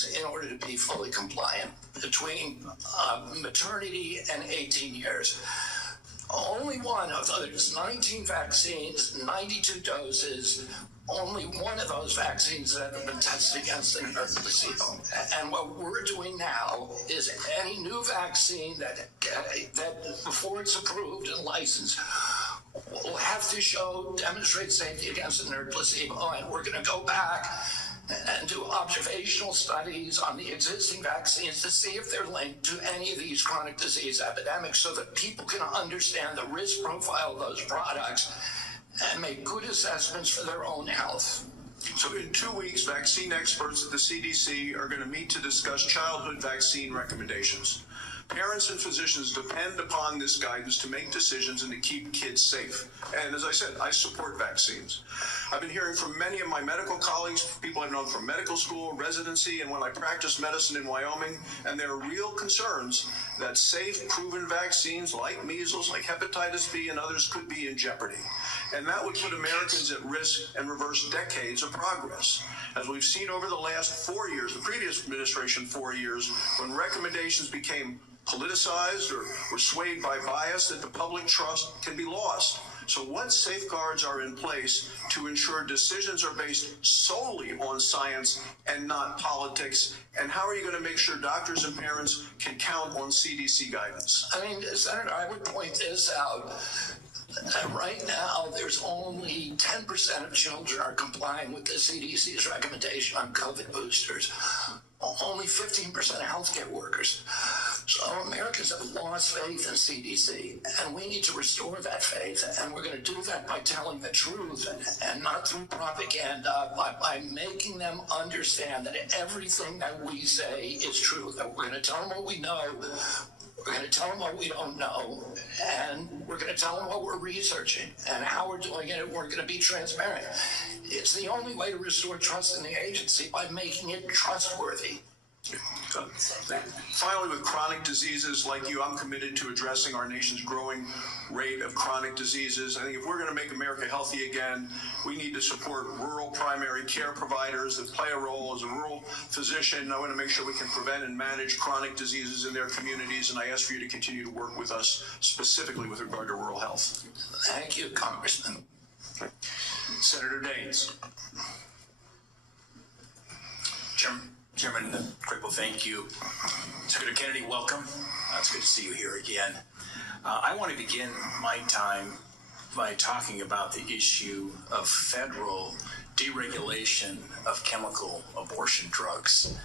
vaccines in order to be fully compliant between maternity and 18 years. Only one of those 19 vaccines, 92 doses, only one of those vaccines that have been tested against the inert placebo. And what we're doing now is any new vaccine that before it's approved and licensed will have to demonstrate safety against the inert placebo. And we're going to go back and do observational studies on the existing vaccines to see if they're linked to any of these chronic disease epidemics so that people can understand the risk profile of those products and make good assessments for their own health. So in 2 weeks, vaccine experts at the CDC are going to meet to discuss childhood vaccine recommendations. Parents and physicians depend upon this guidance to make decisions and to keep kids safe. And as I said, I support vaccines. I've been hearing from many of my medical colleagues, people I've known from medical school, residency, and when I practiced medicine in Wyoming, and there are real concerns that safe, proven vaccines like measles, like hepatitis B, and others could be in jeopardy. And that would put Americans at risk and reverse decades of progress. As we've seen over the last 4 years, the previous administration 4 years, when recommendations became politicized or were swayed by bias, that the public trust can be lost. So what safeguards are in place to ensure decisions are based solely on science and not politics? And how are you going to make sure doctors and parents can count on CDC guidance? I mean, Senator, I would point this out. Right now, there's only 10% of children are complying with the CDC's recommendation on COVID boosters. Only 15% of healthcare workers. So Americans have lost faith in CDC, and we need to restore that faith. And we're going to do that by telling the truth and not through propaganda, by making them understand that everything that we say is true, that we're going to tell them what we know, we're going to tell them what we don't know, and we're going to tell them what we're researching and how we're doing it, and we're going to be transparent. It's the only way to restore trust in the agency, by making it trustworthy. Finally, with chronic diseases like you, I'm committed to addressing our nation's growing rate of chronic diseases. I think if we're going to make America healthy again, we need to support rural primary care providers that play a role. As a rural physician, I want to make sure we can prevent and manage chronic diseases in their communities, and I ask for you to continue to work with us specifically with regard to rural health. Thank you, Congressman. Senator Daines. Chairman Cripple, thank you. Senator Kennedy, welcome. It's good to see you here again. I want to begin my time by talking about the issue of federal deregulation of chemical abortion drugs.